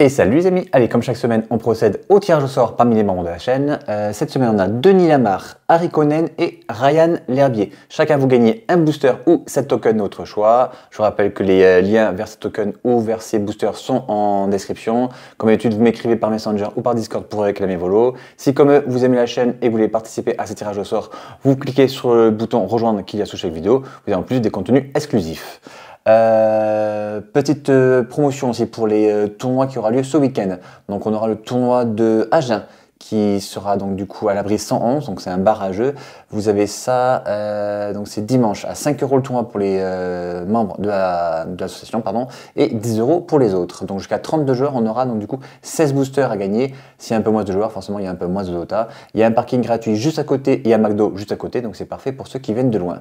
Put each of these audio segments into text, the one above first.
Et salut les amis, allez comme chaque semaine on procède au tirage au sort parmi les membres de la chaîne. Cette semaine on a Denis Lamarre, Harry Conen et Ryan L'Herbier. Chacun vous gagnez un booster ou 7 tokens de votre choix. Je vous rappelle que les liens vers ces tokens ou vers ces boosters sont en description. Comme d'habitude vous m'écrivez par Messenger ou par Discord pour réclamer vos lots. Si comme eux vous aimez la chaîne et vous voulez participer à ces tirages au sort, vous cliquez sur le bouton rejoindre qu'il y a sous chaque vidéo. Vous avez en plus des contenus exclusifs. Petite promotion aussi pour les tournois qui aura lieu ce week-end. Donc on aura le tournoi de Agen qui sera donc du coup à l'abri 111, donc c'est un bar à jeu. Vous avez ça, donc c'est dimanche à 5 € le tournoi pour les membres de l'association, pardon, et 10 € pour les autres. Donc jusqu'à 32 joueurs, on aura donc du coup 16 boosters à gagner. S'il y a un peu moins de joueurs, forcément il y a un peu moins de Dota. Il y a un parking gratuit juste à côté et un McDo juste à côté, donc c'est parfait pour ceux qui viennent de loin.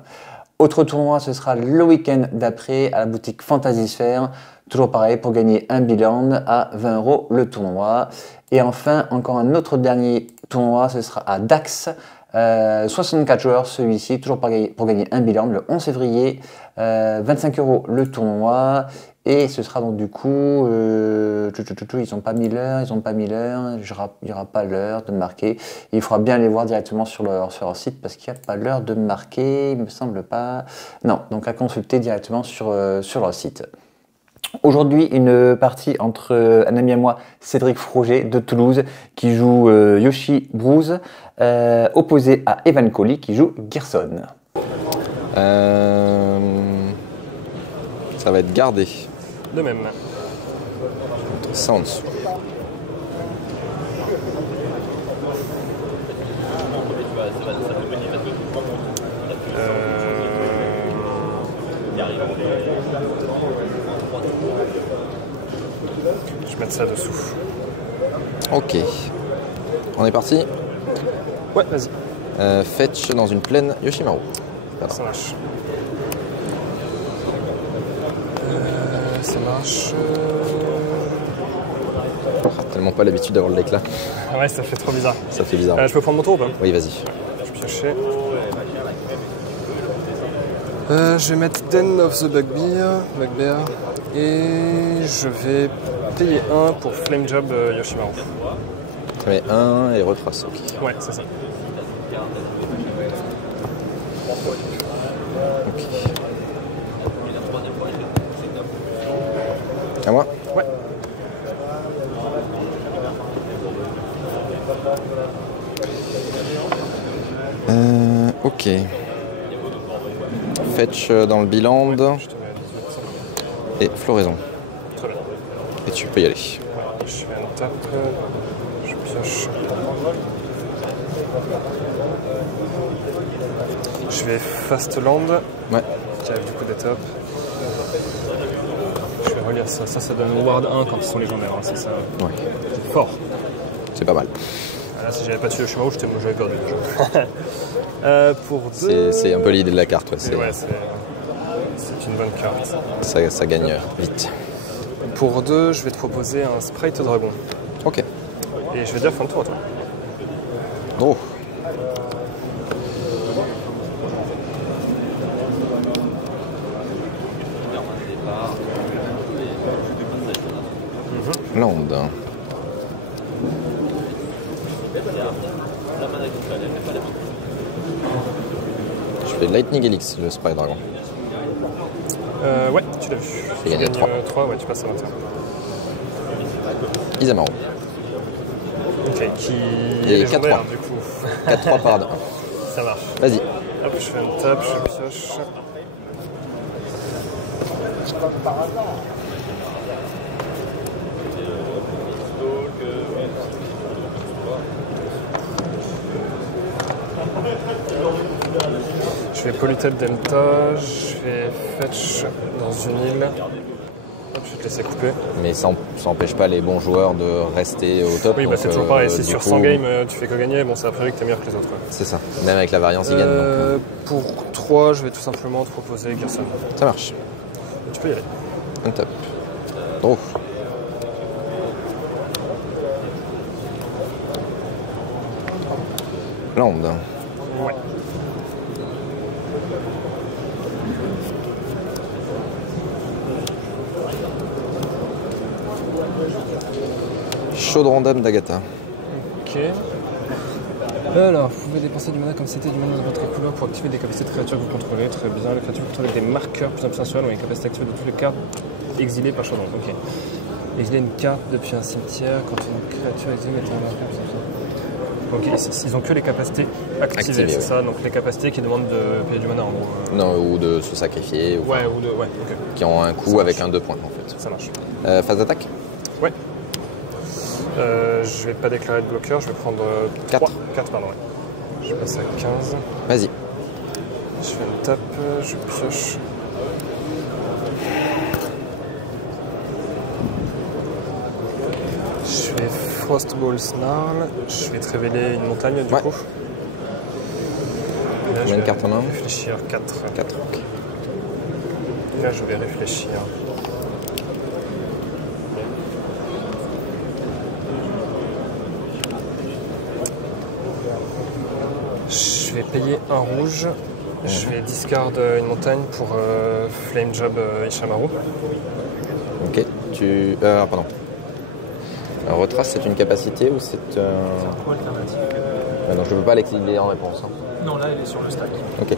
Autre tournoi, ce sera le week-end d'après à la boutique Fantasysphere. Toujours pareil, pour gagner un Biland à 20 € le tournoi. Et enfin, encore un autre dernier tournoi, ce sera à Dax. 64 joueurs celui-ci, toujours pour gagner un Biland le 11 février. 25 € le tournoi. Et ce sera donc du coup, ils n'ont pas mis l'heure, il n'y aura pas l'heure de marquer. Il faudra bien aller voir directement sur leur site parce qu'il n'y a pas l'heure de marquer, il me semble pas. Non, donc à consulter directement sur leur site. Aujourd'hui, une partie entre un ami à moi, Cédric Froger de Toulouse, qui joue Yoshi Bruce, opposé à Evan Coley qui joue Gerson. Ça va être gardé. De même. Ça en dessous. Je vais mettre ça dessous. Ok. On est parti. Ouais, vas-y. Fetch dans une plaine Yoshimaru. Pardon. Ça marche. Ça marche. Tellement pas l'habitude d'avoir le deck là. Ouais, ça fait trop bizarre. Ça fait bizarre. Je peux prendre mon tour ou pas? Oui, vas-y. Je vais piocher. Je vais mettre Den of the Bugbear. Et je vais payer 1 pour Flame Job Yoshimaru. Tu mets 1 et retrace. Ok. Ouais, c'est ça. Ok. À moi? Ouais. Ok. Fetch dans le Biland et floraison. Très bien. Et tu peux y aller. Ouais, je fais un tap. Je pioche. Je vais Fast Land. Ouais. Qui arrive du coup des tops. Je vais relire ça. Ça donne Ward 1 quand ils sont légendaires. Hein, c'est ça. Ouais. C'est fort. C'est pas mal. Là, si j'avais pas tué Yoshimaru, j'avais perdu le jeu. Pour 2. C'est un peu l'idée de la carte. Ouais, c'est une bonne carte. Ça gagne vite. Pour 2, je vais te proposer un Sprite Dragon. Ok. Et je vais dire fin de tour à toi. Oh. Land. Je fais Lightning Helix, le Sprite Dragon. Ouais, tu l'as vu. J'ai gagné 3. 3, ouais, tu passes à 21. Isamaru. Ok, qui Et est légendaire 4-3. du coup. 4-3 par 1. Ça marche. Vas-y. Hop, je fais un tap, je pioche. Je vais Polytep Delta, je vais Fetch dans une île. Hop, je vais te laisser couper. Mais ça n'empêche pas les bons joueurs de rester au top. Oui, bah donc, c'est toujours pareil. Si du sur coup, 100 games tu fais que gagner, bon, c'est a priori que t'es meilleur que les autres. C'est ça. Même avec la variance, il gagne. Donc, Pour 3, je vais tout simplement te proposer Gerson. ça marche. Tu peux y aller. Un top. Draw. Land. Ouais. Chaudron d'âme d'Agatha. Ok. Alors, vous pouvez dépenser du mana comme c'était du mana de votre couleur pour activer des capacités de créatures que vous contrôlez. Très bien, les créatures que vous contrôlez avec des marqueurs plus sensuels ont une capacité activée de toutes les cartes exilées par Chaudron. Ok. Exiler une carte depuis un cimetière quand une créature exilée est un marqueur plus sensuel. Ok, ils ont que les capacités activées, c'est ça? Donc les capacités qui demandent de payer du mana en gros. Non, ou de se sacrifier. Ouais, ou de. Ouais, ok. Qui ont un coût avec un 2 points en fait. Ça marche. Phase d'attaque? Ouais. Je vais pas déclarer de bloqueur, je vais prendre 4. 4, pardon, ouais. Je passe à 15. Vas-y. Je fais une tape, je pioche. Je fais Frostball Snarl. Je vais te révéler une montagne du coup. Là, Combien de cartes en main? Réfléchir 4. 4, ok. Là, je vais réfléchir. Je vais payer un rouge. Je vais discard une montagne pour Flame Job Ishamaru. Ok. Pardon. Retrace, c'est une capacité ou c'est non, je ne peux pas l'exiler en réponse. Hein. Non, là, elle est sur le stack. Ok.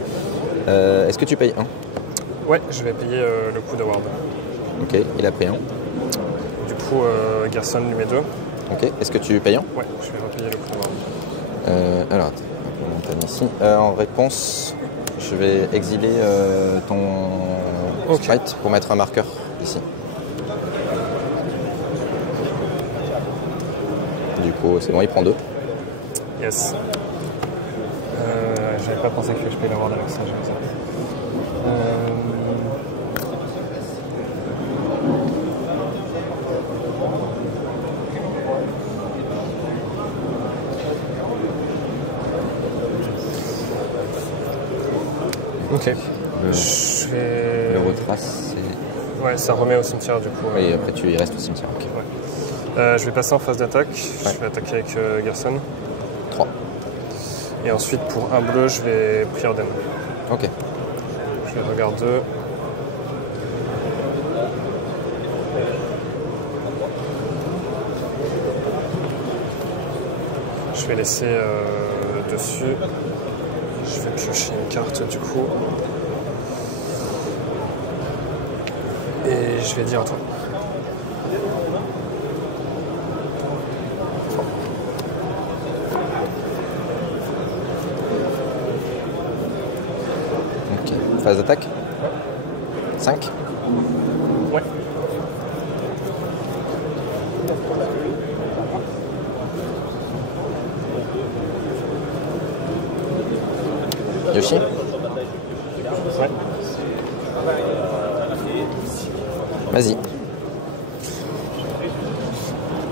Est-ce que tu payes 1? Ouais, je vais payer le coup d'Award. Ok, il a pris 1. Du coup, Gerson lui met 2. Ok, est-ce que tu payes 1? Ouais, je vais repayer le coup d'Award. Alors, attends, on montagne ici. En réponse, je vais exiler ton sprite pour mettre un marqueur ici. Du coup, c'est bon, il prend 2. Yes. J'avais pas pensé que je payais l'Award avec ça, j'ai raison. Ok. Je vais... Le retrace, c'est... Ouais, ça remet au cimetière du coup. Oui, après il reste au cimetière. Ok. Ouais. Je vais passer en phase d'attaque. Ouais. Je vais attaquer avec Gerson. 3. Et ensuite, pour un bleu, je vais Preordain. Ok. Je vais regarder 2. Je vais laisser dessus. Je vais piocher une carte du coup. Et je vais dire à toi. Ok. Phase d'attaque? 5. Ouais. Yoshi? Ouais. Vas-y.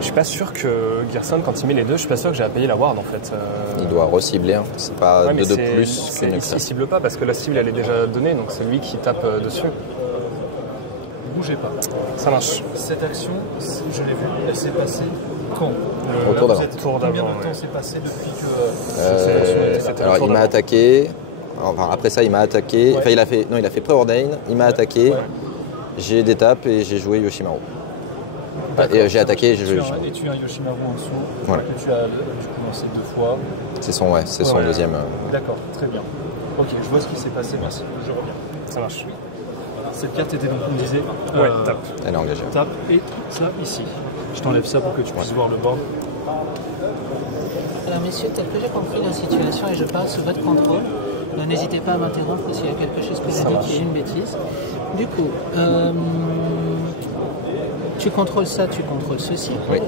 Je suis pas sûr que Gerson, quand il met les deux, je suis pas sûr que j'ai à payer la ward en fait. Il doit recibler, hein. C'est pas Ouais, mais 2 de plus qu'une il cible pas parce que la cible elle est déjà donnée, donc c'est lui qui tape dessus. Bougez pas. Ça marche. Cette action, je l'ai vue, elle s'est passée quand? Autour d'avant. Combien de d'avant, temps ouais. s'est passé depuis que... C'était Alors le tour il m'a d'avant. attaqué. Enfin, après ça, il m'a attaqué. Ouais. Enfin, il a fait Preordain. Il m'a attaqué. Ouais. J'ai des tapes et j'ai joué Yoshimaru. Et j'ai attaqué et j'ai joué Et Yoshimaru. tu as un Yoshimaru en dessous, Voilà. que tu as du coup lancé 2 fois. C'est son, son Ouais. deuxième. D'accord, très bien. Ok, je vois ce qui s'est passé, merci. Je reviens. Ça marche. Cette carte était donc, on me disait, Ouais, tape. Elle est engagée. tape et ça ici. Je t'enlève ça pour que tu puisses voir le board. Alors messieurs, tel que j'ai compris la situation et je passe sous votre contrôle, n'hésitez pas à m'interrompre s'il y a quelque chose que j'ai dit qui est une bêtise. Du coup, tu contrôles ça, tu contrôles ceci. Oui.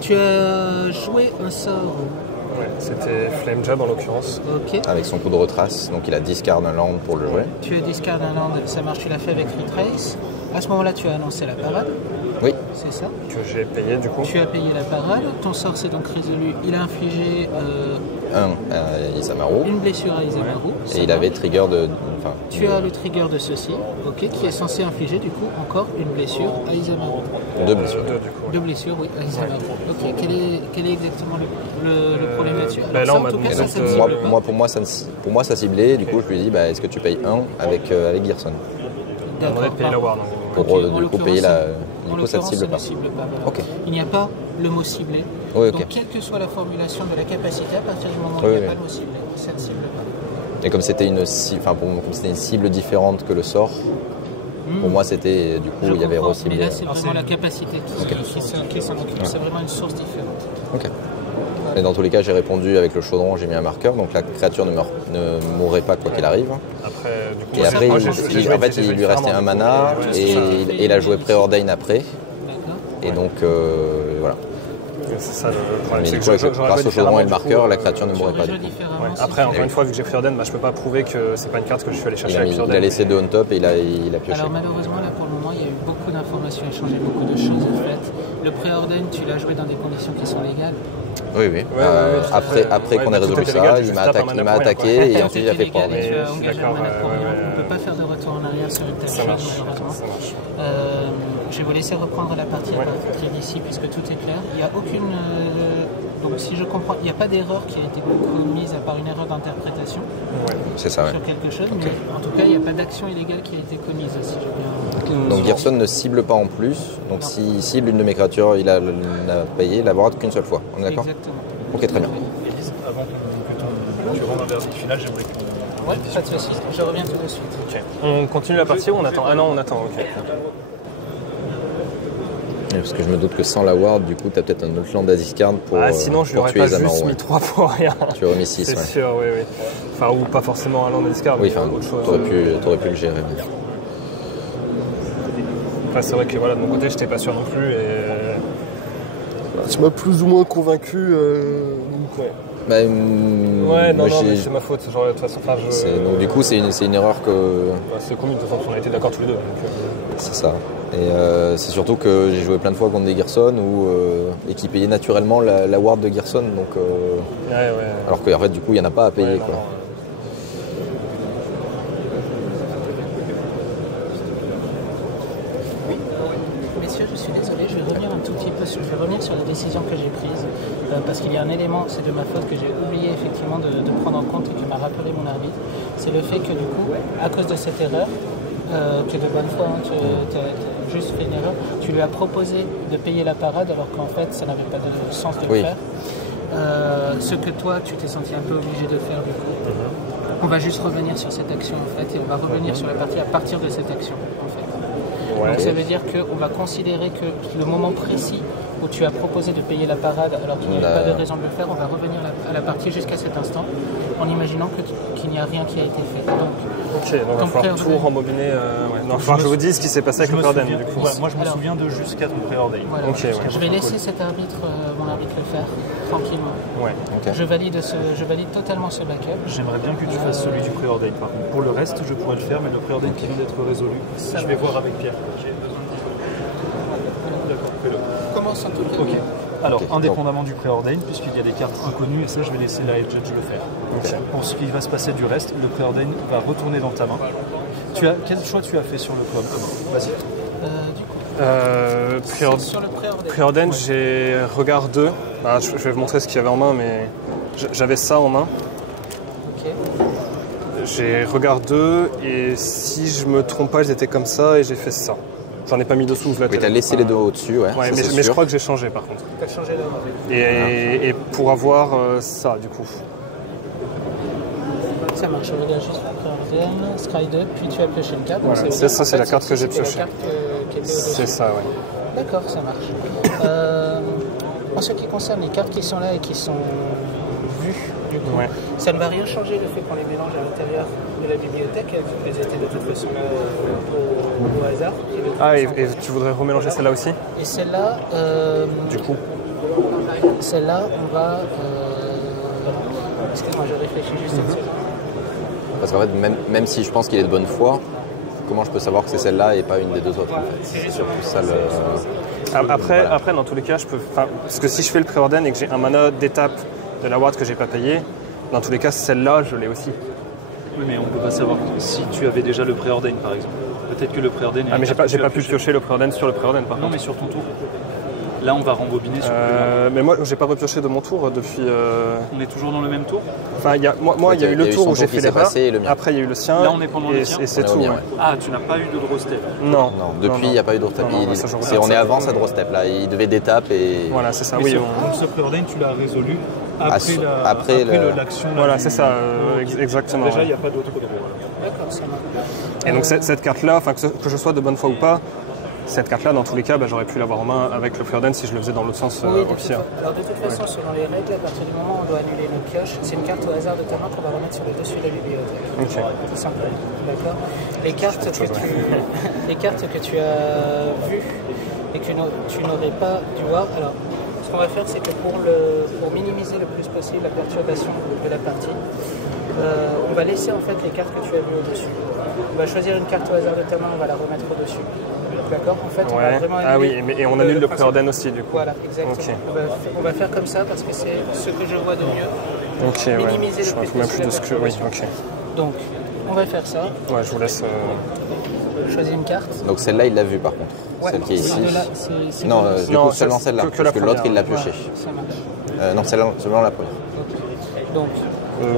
Tu as joué un sort. Ouais, c'était Flame Job en l'occurrence. Ok. Avec son coup de retrace. Donc il a discard un land pour le jouer. Tu as discard un land, ça marche, tu l'as fait avec Retrace. À ce moment-là, tu as annoncé la parade, Oui. c'est ça. Que j'ai payé du coup. Tu as payé la parade, ton sort s'est donc résolu. Il a infligé 1 à Isamaru. une blessure à Isamaru. ça Et il avait marche. trigger de. Enfin, Tu as le trigger de ceci, ok, qui est censé infliger du coup encore une blessure à Isamaru. 2 blessures. 2 du coup. Deux blessures, oui, à Isamaru. Ok, quel est exactement le problème là-dessus? Bah Alors là, ça, on m'a en tout cas, demandé ça de- ne cible pas. Pour moi, ça ciblait. Du coup, je lui ai dit bah, est-ce que tu payes 1 avec Gerson On aurait D'accord. payé la ward. pour Ok, en du coup l'occurrence, payer Du En coup, ça ne l'occurrence, cible ça pas. ne cible pas. Voilà. Ok. Il n'y a pas le mot ciblé. Oui, ok. Donc, quelle que soit la formulation de la capacité, à partir du moment où Oui, il n'y a oui. pas le mot ciblé, ça ne cible pas. Et comme c'était une cible différente que le sort, pour moi, c'était du coup, Je il y avait comprends, reciblé. mais là, c'est vraiment la capacité qui s'en occupe. C'est vraiment une source différente. Ok. Mais dans tous les cas, j'ai répondu avec le chaudron, j'ai mis un marqueur, donc la créature ne mourrait pas quoi qu'il arrive. Après, du coup, Et moi, après, moi, en fait, il lui restait un mana et il a joué Préordain après. D'accord. Et donc, voilà. c'est ça le problème. Mais c'est du que coup, j'aurais grâce joué au chaudron et le différemment, du marqueur, coup, la créature ne mourrait pas. J'aurais Du joué coup. différemment. Ouais. si Après, tu encore veux. une fois, vu que j'ai Preordain, je peux pas prouver que c'est pas une carte que je suis allé chercher avec Il Preordain. a laissé 2 on top et il a pioché. Alors malheureusement là pour le moment il y a eu beaucoup d'informations échangées, beaucoup de choses en fait. Le préordre tu l'as joué dans des conditions qui sont légales. Oui, oui. Après qu'on ait résolu ça, il m'a attaqué et ensuite il a fait légal Preordain. et tu as Je suis engagé le d'accord, mana pour rien. ouais. On ne peut pas faire de retour en arrière sur une telle Ça chose marche. malheureusement. Ça marche. Je vais vous laisser reprendre la partie à partir d'ici puisque tout est clair. Il n'y a aucune... donc si je comprends, il n'y a pas d'erreur qui a été commise à part une erreur d'interprétation C'est ça, ouais. sur quelque chose, mais en tout cas il n'y a pas d'action illégale qui a été commise. Si j'ai bien... Donc Gerson ne cible pas en plus. Donc s'il cible une de mes créatures, il n'a payé, il la voit qu'une seule fois. On est d'accord? Exactement. Ok, très bien. Élise, avant que tu rentres un verdict final, j'aimerais qu'on... Ouais, pas de soucis. Je reviens tout de suite. Ok. On continue la partie ou on attend? Ah non, on attend, ok. Parce que je me doute que sans la ward, du coup, tu as peut-être un autre land à discard pour, Sinon, je lui pour aurais tuer pas Zamaro. juste mis 3 pour rien. Tu aurais mis 6, C'est ouais. sûr, oui, oui. Enfin, ou pas forcément un land à discard, Oui, mais enfin, autre chose. t'aurais pu le gérer. Enfin, c'est vrai que voilà, de mon côté, j'étais pas sûr non plus. Et... tu m'as plus ou moins convaincu. Donc, ouais. Bah, Ouais, non, moi, non, mais c'est ma faute. Genre, de toute façon, enfin, donc du coup, c'est une erreur que... Bah, c'est commune, de toute façon, on a été d'accord tous les deux. Donc, C'est ça. Et c'est surtout que j'ai joué plein de fois contre des Gerson et qui payaient naturellement la ward de Gerson. Donc, ouais. alors qu'en fait, du coup, il n'y en a pas à payer. Ouais, Quoi. non. Messieurs, je suis désolé, je vais revenir un tout petit peu sur la décision que j'ai prise, parce qu'il y a un élément, c'est de ma faute, que j'ai oublié effectivement de prendre en compte et qui m'a rappelé mon arbitre. C'est le fait que du coup, à cause de cette erreur, que de bonne foi, tu as juste fait une erreur, tu lui as proposé de payer la parade alors qu'en fait ça n'avait pas de sens de le faire. Ce que toi tu t'es senti un peu obligé de faire du coup. On va juste revenir sur cette action en fait et on va revenir sur la partie à partir de cette action en fait. Ouais. Donc ça veut dire qu'on va considérer que le moment précis où tu as proposé de payer la parade alors qu'il n'y avait pas de raison de le faire, on va revenir à la partie jusqu'à cet instant en imaginant qu'il n'y a rien qui a été fait. Donc, Ok, donc il va falloir tout rembobiner. Non, il va falloir que je vous dise ce qui s'est passé avec le Preordain, du coup. Moi, je me souviens de jusqu'à ton Preordain. voilà. Ok, ouais. Je vais laisser cet arbitre, mon arbitre le faire tranquillement. Ouais. Ok. Je valide totalement ce backup. J'aimerais bien que tu fasses celui du Preordain. Par contre, pour le reste, je pourrais le faire, mais le Preordain qui vient d'être résolu, je vais voir avec Pierre. J'ai besoin de... D'accord, fais-le. Commence en tout cas. Ok. Alors, Ok. indépendamment du Preordain, puisqu'il y a des cartes inconnues, et ça, je vais laisser la Head Judge le faire. Pour ce qui va se passer du reste, le Preordain va retourner dans ta main. Quel choix tu as fait sur le com? Vas-y. Du coup, sur le préordre. Preordain, j'ai regard 2. Bah, je vais vous montrer ce qu'il y avait en main, mais j'avais ça en main. Ok. J'ai regard 2 et si je me trompe pas, ils étaient comme ça et j'ai fait ça. J'en ai pas mis dessous. Oui, t'as laissé les deux au-dessus, ouais. Ouais, ça, mais c'est je sûr. crois que j'ai changé par contre. Tu as changé là. Et pour avoir ça, du coup. Ça marche, je regarde juste le préordre, Scry 2, puis tu as pioché le cap. Voilà, Donc, c'est ça, en c'est fait, la carte que j'ai c'était la piochée. carte qui était C'est au-dessus. ça, ouais. D'accord, ça marche. En ce qui concerne les cartes qui sont là et qui sont vues, du coup, Ouais. ça ne va rien changer le fait qu'on les mélange à l'intérieur de la bibliothèque, vu qu'elles étaient de toute façon là au hasard. Et de toute Ah, façon, et tu voudrais remélanger celle-là aussi? et celle-là, Du coup. celle-là, on va. Excuse-moi, je réfléchis juste une seconde. Parce qu'en fait, même si je pense qu'il est de bonne foi, comment je peux savoir que c'est celle-là et pas une des deux autres en fait? C'est surtout ça le... Après, dans tous les cas, je peux. Parce que si je fais le Preordain et que j'ai un mana d'étape de la ward que j'ai pas payé, dans tous les cas, celle-là, je l'ai aussi. Oui, mais on peut pas savoir si tu avais déjà le Preordain, par exemple. Peut-être que le Preordain... Ah, mais j'ai pas pu piocher le Preordain sur le Preordain, par Non, contre. mais sur ton tour. Là, on va rembobiner sur plus loin. Mais moi, j'ai pas repioché de mon tour depuis. On est toujours dans le même tour? Enfin, il y a eu le tour où j'ai fait l'erreur. Après, il y a eu le sien. Là, on est pendant le tien. Et c'est tout. mien, Ouais. ouais. Ah, tu n'as pas eu de draw step? Non. Non, depuis, il n'y a pas eu d'autres Non, step. On est avant sa draw step, là. Il devait d'étape et... Voilà, c'est ça. Mais Oui. donc ce preordain, tu l'as résolu après l'action. Voilà, c'est ça, exactement. Déjà, il n'y a pas d'autre draw. D'accord, ça marche. Et donc cette carte-là, enfin que je sois de bonne foi ou pas, cette carte-là, dans tous les cas, j'aurais pu l'avoir en main avec le preordain si je le faisais dans l'autre sens Oui, aussi. alors de toute façon, selon les règles, à partir du moment où on doit annuler nos pioches, c'est une carte au hasard de ta main qu'on va remettre sur le dessus de la bibliothèque. Ok. Tout simplement. D'accord. Les cartes que tu as vues et que tu n'aurais pas dû voir, alors ce qu'on va faire, c'est que pour minimiser le plus possible la perturbation de la partie, on va laisser en fait les cartes que tu as vues au-dessus. On va choisir une carte au hasard de ta main, on va la remettre au-dessus. D'accord. En fait, on va vraiment annuler. Et on annule le preordain aussi, du coup. Voilà, exactement. Okay. On va faire comme ça parce que c'est ce que je vois de mieux. Ok, minimiser je le me plus souviens plus de ce que. Oui, ok. Donc, on va faire ça. Ouais, je vous laisse. Choisir une carte. Donc celle-là, il l'a vue par contre. Ouais, celle qui est ici. c'est Non, de- du coup, seulement celle-là. que la Parce que l'autre, il l'a première. pioché. Ça marche. Non, celle-là, seulement la première. Ok. Donc,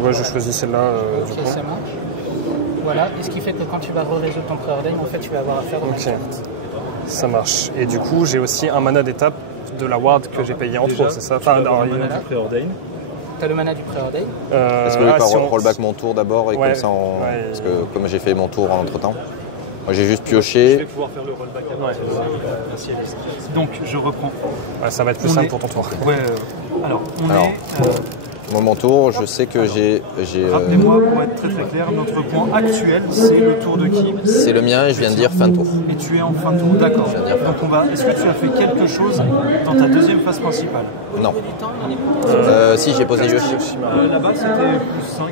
Ouais, je choisis celle-là, du ok, coup. ça marche. Voilà. Et ce qui fait que quand tu vas résoudre ton preordain, en fait, tu vas avoir affaire aux mêmes Ok. cartes. Ça marche. Et du coup, j'ai aussi un mana d'étape de la ward que j'ai payé en Déjà, trop, c'est ça? tu vas Enfin, avoir non, un mana du preordain. Tu as le mana du preordain. Est-ce que je vais pas rollback mon tour d'abord et Ouais, comme ça, ouais. parce que comme j'ai fait mon tour en entre-temps, moi j'ai juste Je vais pioché. pouvoir faire le rollback après. Merci Alice. Donc, je reprends. Ouais, ça va être plus On simple est- pour ton tour. Ouais, alors, Alors, est... Moi, mon tour, je sais que j'ai. Rappelez-moi, pour être très très clair, notre point actuel, c'est le tour de qui? C'est le mien et je viens de dire fin de tour. Et tu es en fin de tour, d'accord. Je viens de dire fin. Donc on va. Est-ce que tu as fait quelque chose dans ta deuxième phase principale? Non. Du temps, on est Si, j'ai posé Yoshi. Là-bas, c'était plus 5,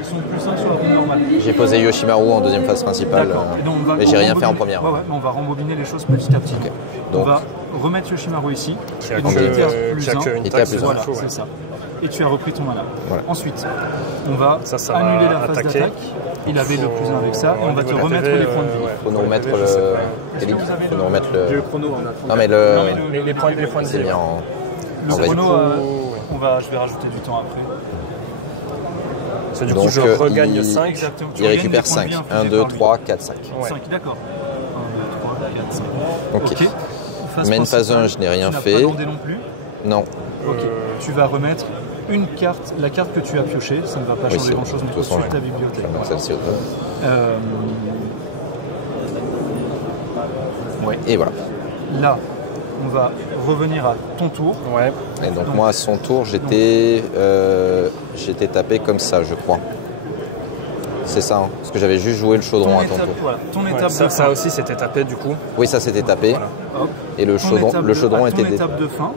ils sont plus 5 sur la roue normale. J'ai posé Yoshimaru en deuxième phase principale, D'accord. Et donc, on va mais j'ai rien fait en rembobiner- première. Ouais, mais on va rembobiner les choses petit à petit. On Donc- va remettre Yoshimaru ici. Qui a Et donc, que- il était à qui a plus que 1. une Il était à taxe, plus un. Voilà, du coup, ouais. c'est ça. Et tu as repris ton mana. Voilà. Ensuite, on va Ça va annuler la phase attaquer. d'attaque. Il avait le plus 1 avec ça. Et on va te remettre les points de vie. Faut nous remettre le. Khalid, faut nous remettre J'ai le le. chrono en attendant. Non mais le. Les points de C'est vie. bien en. Le en veille. chrono, coup, je vais rajouter du temps après. Parce que du coup, Donc, je regagne il- 5. Exactement. Tu Il regagnes récupère des points de 5. vie 1, infligés 2, par lui. 3, 4, 5. Ouais. 5, d'accord. 1, 2, 3, 4, 5. Ok. Phase Main phase principale, 1, je n'ai rien tu n'as fait. pas landé non plus. Non. Ok. Tu vas remettre une carte, la carte que tu as piochée, ça ne va pas Oui, changer c'est grand chose, de mais toute façon, au-dessus de ta je vais bibliothèque. mettre celle-ci au top. Et voilà. Là, on va revenir à ton tour. Ouais. Et donc moi à son tour j'étais tapé comme ça je crois. C'est ça, hein, parce que j'avais juste joué le chaudron à ton tour. Voilà, ton Ouais, étape ça, de ça fin. aussi, c'était tapé du coup. Oui ça c'était tapé. Hop. Et le Ton chaudron, étape le de- chaudron à était. ton étape de fin,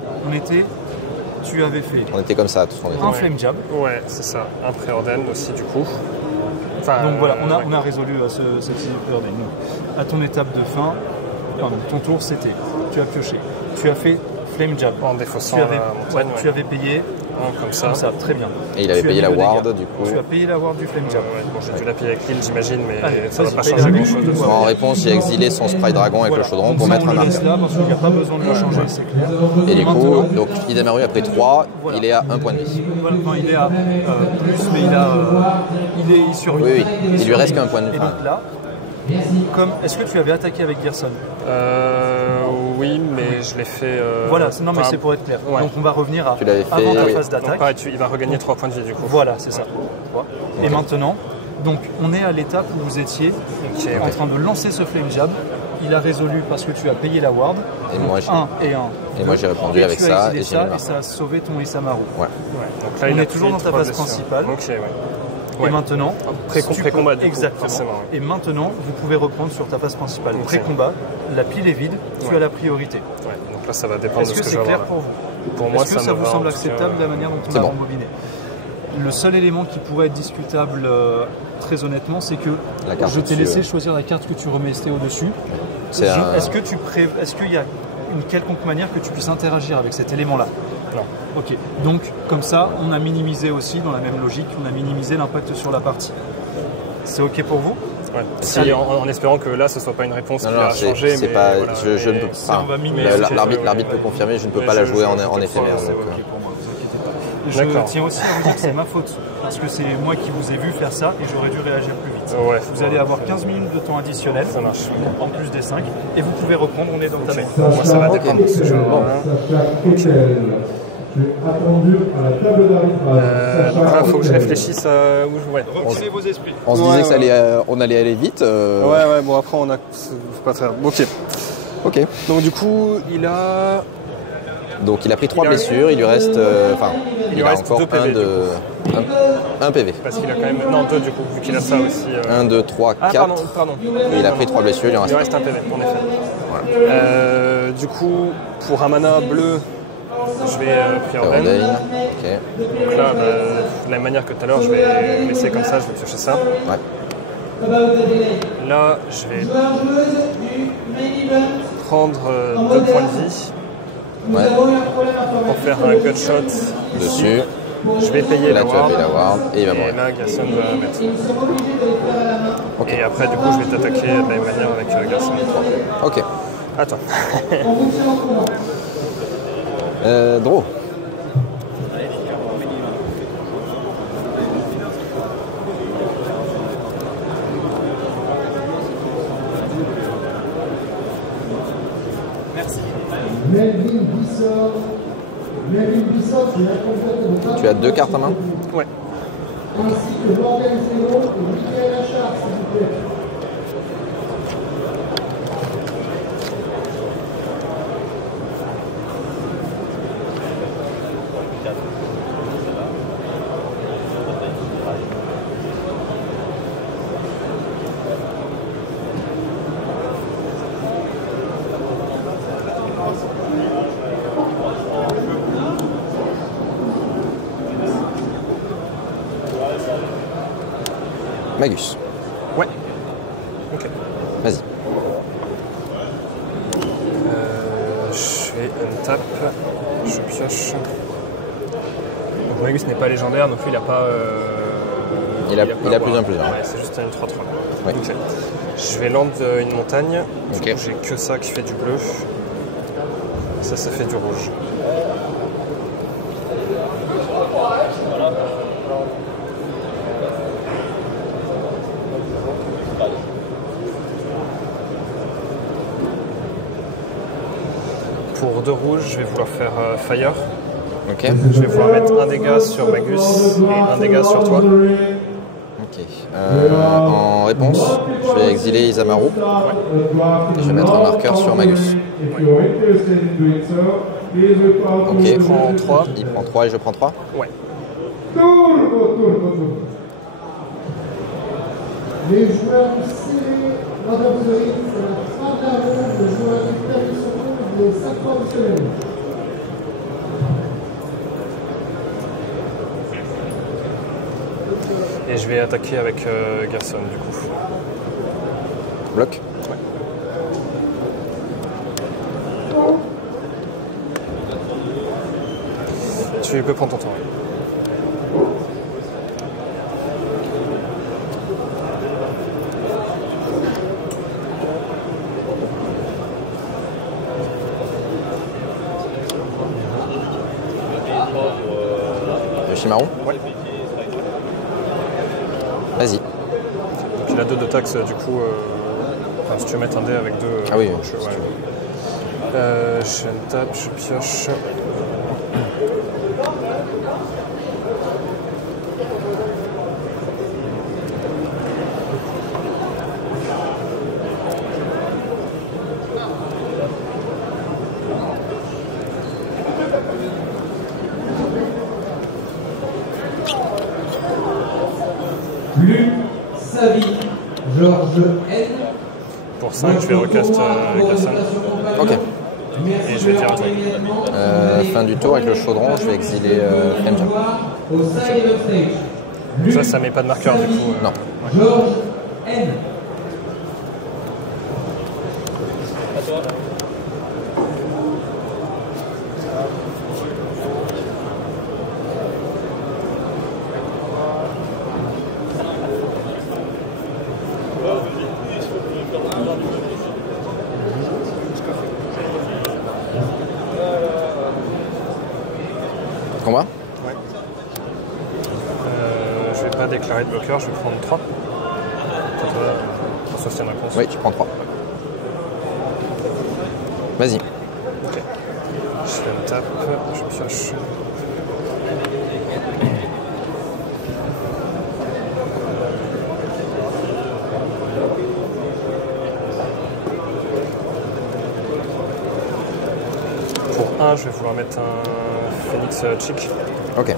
tu avais fait On était comme ça tous. On était. un flame jab. Ouais, c'est ça. Un preordain aussi du coup. Enfin, Donc voilà, ouais. on a résolu cette preordain. Donc, à ton étape de fin, pardon, ton tour c'était, tu as pioché, tu as fait flame jab. En défaussant Tu avais, la montagne, ouais, ouais. tu avais payé Comme ça. comme ça, très bien. Et il avait Tu as payé mis la le ward dégât. du coup. Tu as payé la ward du flame jab. Ouais, bon, j'ai dû la payer avec l'île, j'imagine, mais Allez, ça va vas-y, pas paye changer la grand-chose de ward. ça. En réponse j'ai exilé son sprite dragon avec Voilà. le chaudron Donc pour ça, mettre on un le laisse marqueur. là parce qu'il n'y a pas besoin de le changer, c'est clair. Et du coup, Maintenant, donc Hidamaru a pris 3, Voilà. il est à 1 point de vie. voilà, non, il est à plus, mais il survit. Oui, oui. Il lui reste qu'un point de vie. Et donc là, est-ce que tu avais attaqué avec Gerson? Oui, mais je l'ai fait. Voilà, non mais enfin, c'est pour être clair. ouais. Donc on va revenir à Tu l'avais fait, avant ta oui. phase Donc d'attaque. pareil, il va regagner 3 points de vie du coup. Voilà, c'est ça. Et maintenant, donc on est à l'étape où vous étiez Ok, en ouais. train de lancer ce flame jab. Il a résolu parce que tu as payé la ward. Et Donc, moi, j'ai- 1 et 1. Et moi, j'ai répondu avec tu as ça exilé et j'ai mis le ça et ça a sauvé ton Isamaru. Ouais. Ouais. Donc là, On il a est toujours pris dans ta 3 phase blessures. principale. Ok, ouais. Et Ouais. maintenant, Pré-combat, du coup, exactement. forcément, ouais. Et maintenant, vous pouvez reprendre sur ta phase principale. Ok. Pré-combat, la pile est vide, tu Ouais. as la priorité. Ouais. Donc là, ça va dépendre Est-ce de ce que que je c'est vais clair avoir. pour vous? Pour moi, Est-ce que ça me vous va, semble en tout cas. acceptable de la manière dont on C'est a bon. rembobiné? Le seul élément qui pourrait être discutable, très honnêtement, c'est que La carte je t'ai au-dessus, laissé choisir la carte que tu remettais au-dessus. C'est un- Est-ce qu'il y a une quelconque manière que tu puisses interagir avec cet élément-là? Non. Ok. Donc, comme ça, on a minimisé aussi, dans la même logique, on a minimisé l'impact sur la partie. C'est ok pour vous? Ouais. Si, en espérant que là, ce soit pas une réponse qui va changer. C'est mais pas, voilà, je ne peux pas. L'arbitre peut confirmer, je ne peux pas la jouer en éphémère. C'est ok pour moi, vous inquiétez pas. Je tiens aussi à vous dire que c'est ma faute, parce que c'est moi qui vous ai vu faire ça et j'aurais dû réagir plus vite. Ouais. Vous allez avoir 15 minutes de temps additionnel, Ça marche. en plus des 5, et vous pouvez reprendre, on est dans le domaine. Moi, ça va dépendre de ce jeu. Donc là, il faut que je réfléchisse à où je. Ouais. Retirez vos esprits. On se disait que ça allait, on allait aller vite. Ouais, bon, après, on a. C'est pas très. Ok. Ok. Donc, du coup, il a. Donc il a pris 3 blessures, il lui reste. Enfin, il a reste encore 2 PV, un PV. Parce qu'il a quand même. Non, 2 du coup, vu qu'il a ça aussi. 1, 2, 3, 4. Pardon. Et il a pris 3 blessures, il lui en Il reste reste un PV, en effet. Du coup, pour un mana bleu, je vais Preordain. Preordain. Ok. Donc là, de la même manière que tout à l'heure, je vais laisser comme ça, je vais piocher ça. Ouais. Là, je vais prendre 2 points de vie Ouais. pour faire un gutshot Dessus. Je vais payer Et là la tu vas ward. payer la ward et il va Et mourir. là, Garçon va mettre. Ok. Et après, du coup, je vais t'attaquer de la même manière avec Garçon. Ok. Attends. Draw. Tu as 2 cartes en main? Ouais. Magus. Ouais. Ok. Vas-y. Je fais untap. Je pioche. Donc Magus n'est pas légendaire, donc lui il a pas. Il a pas plus ward. un plus un. Ouais, c'est juste une 3-3. Ouais. Ok. Je vais land une montagne. Ok. Du coup, j'ai que ça qui fait du bleu. Ça fait du rouge. Pour 2 rouges, je vais vouloir faire Fire. Ok. Je vais vouloir mettre un dégât sur Magus et un dégât sur toi. Ok. En réponse, je vais exiler Isamaru. Et je vais mettre un marqueur sur Magus. Ok. Il prend 3. Il prend 3 et je prends 3. Ouais. Les joueurs serrés, Madame Zoïde, c'est la fin de la ronde. Le joueur qui perd son compte de 5 fois de semaine. Et je vais attaquer avec Garçon du coup. Bloc. Tu peux prendre ton tour. Yoshimaru. Ouais. Vas-y. Donc il a 2 de taxes du coup. Enfin, si tu veux mettre un dé avec 2. Ah oui, je, si ouais. tu Je tape, je pioche. Plus Savi, Georges N. Pour 5, je vais recast Garçon. Ok. Et je vais dire à toi. Fin du tour avec le chaudron, je vais exiler Flamejam. Au side of stage. Ça met pas de marqueur du coup. Non. Georges N. pas déclaré de bloqueur, je vais prendre 3. Sauf s'il y a une réponse. Oui, tu prends 3. Vas-y. Ok. Je fais une tape, je pioche. Pour 1, je vais vouloir mettre un Phoenix Chic. Ok.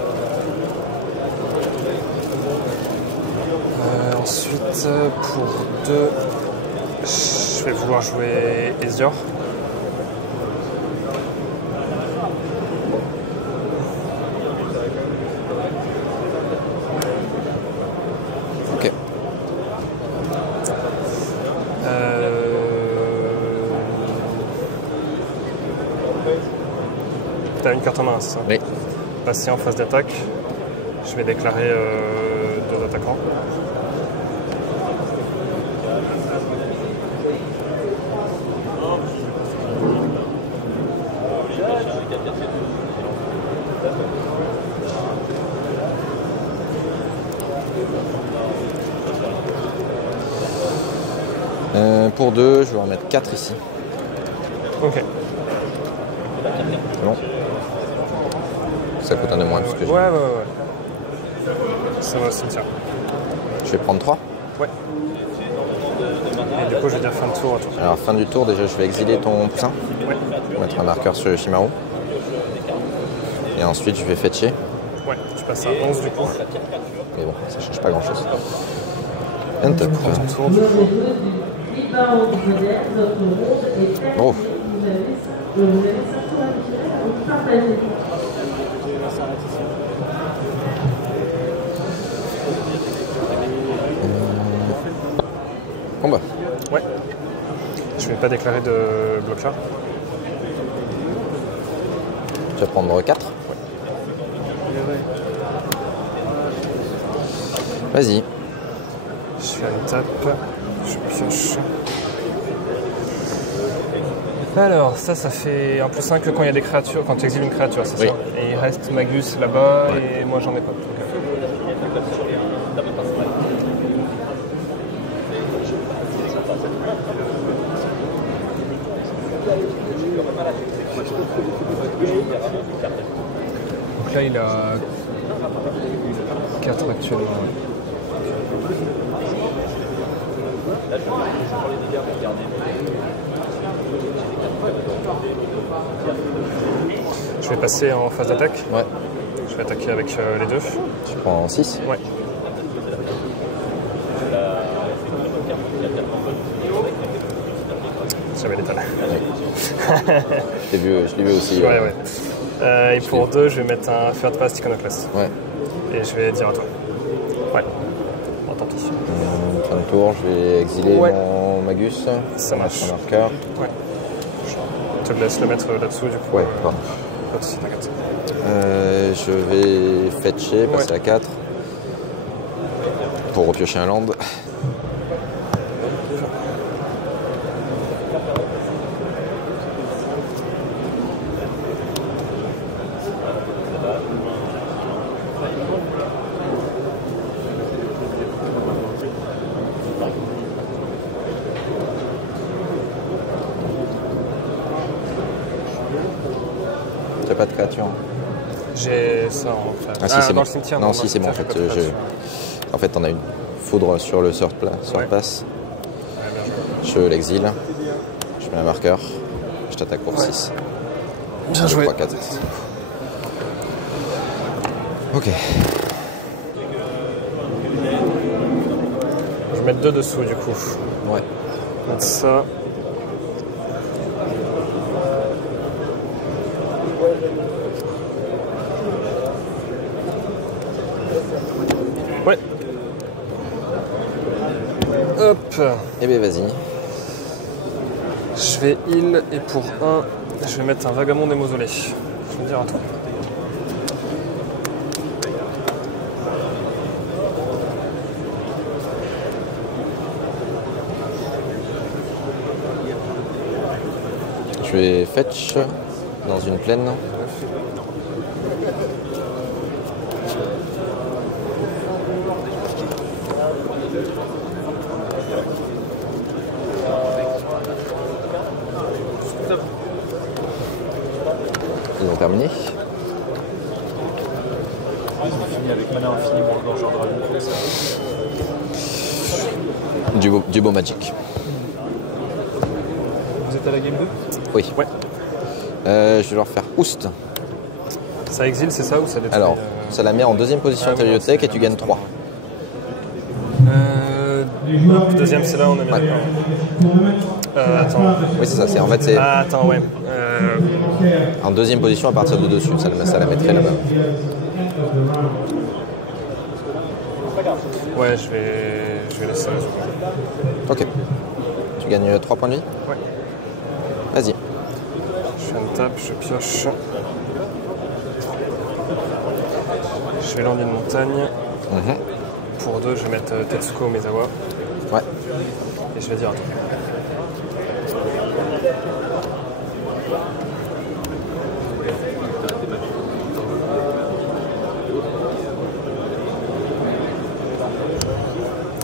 Ensuite, pour 2, je vais vouloir jouer Ezio. Ok. T'as une carte en main, c'est ça? Oui. Passer en phase d'attaque. Je vais déclarer 2 attaquants. Pour 2, je vais en mettre 4 ici. Ok. C'est bon. Ça coûte un de moins parce que Ouais. Ça va au cimetière. je vais prendre 3. Ouais. Et du coup, je vais dire fin de tour à toi. Alors fin du tour, déjà je vais exiler ton poussin. Ouais. Mettre un marqueur sur le Shimaru. Et ensuite je vais fetcher. Ouais, tu passes à 11 du coup. Mais bon, ça change pas grand chose. Enter. Prends ton tour du coup. Oh. Combat. Ouais. Je vais pas déclarer de bloqueur. Tu vas prendre 4. Vas-y. Je fais une tape. Je pioche. Alors, ça fait un plus 5 quand il y a des créatures, quand tu exiles une créature, c'est Oui. ça? Et il reste Magus là-bas et moi j'en ai pas. Donc là il a 4 actuellement. Je vais passer en phase d'attaque. Ouais. Je vais attaquer avec les 2. Tu prends 6. Ouais. J'avais l'étal. Je l'ai vu aussi. Ouais. Et pour 2, je vais mettre un Third Pass Iconoclast. Ouais. Et je vais dire à toi. Ouais. Bon, tant pis. Fin de tour, je vais exiler Ouais. mon Magus. Ça marche. Un marqueur. Ouais. Je te laisse le mettre là-dessous du coup. Ouais, pardon. Pas de soucis, t'inquiète. Je vais fetcher, passer à 4. Pour repiocher un land. T'as pas de créature? J'ai ça en fait. Ah, si, c'est dans bon. le cimetière. Non, dans si, le c'est bon en cimetière, fait. j'ai pas de créature. En fait, on a une foudre sur le sort Ouais. pass. Ouais, bien joué. Je l'exile. Je mets un marqueur. Je t'attaque pour 6. Bien joué. 3, 4. Ok. Je vais mettre 2 dessous du coup. Ouais. Mettre ça. Ouais. Hop. Eh bien, vas-y. Je vais heal et pour 1, je vais mettre un Vagamond des Mausolées. Je vais dire à toi. Je vais fetch dans une plaine. Ils ont terminé. Ils ont fini avec mana infini, Gorgeur Dragon, comme ça. Du beau Magic. Vous êtes à la game 2? Oui. Ouais. Je vais leur faire Oust. Ça exile, c'est ça ou ça détruit Alors, ça la met en deuxième position de ta bibliothèque et tu gagnes 3. Deuxième, c'est là, on est bien d'accord. Attends. Oui, c'est ça. En fait, c'est Ah, attends, ouais. en deuxième position à partir de dessus. Ça la mettrait là-bas. Ouais, je vais laisser ça. Ok. Tu gagnes 3 points de vie? Ouais. Vas-y. Je fais une tape, je pioche. Je vais l'enlever de montagne. Pour 2, je vais mettre Tetsuko Mezawa. Ouais. Et je vais dire attends.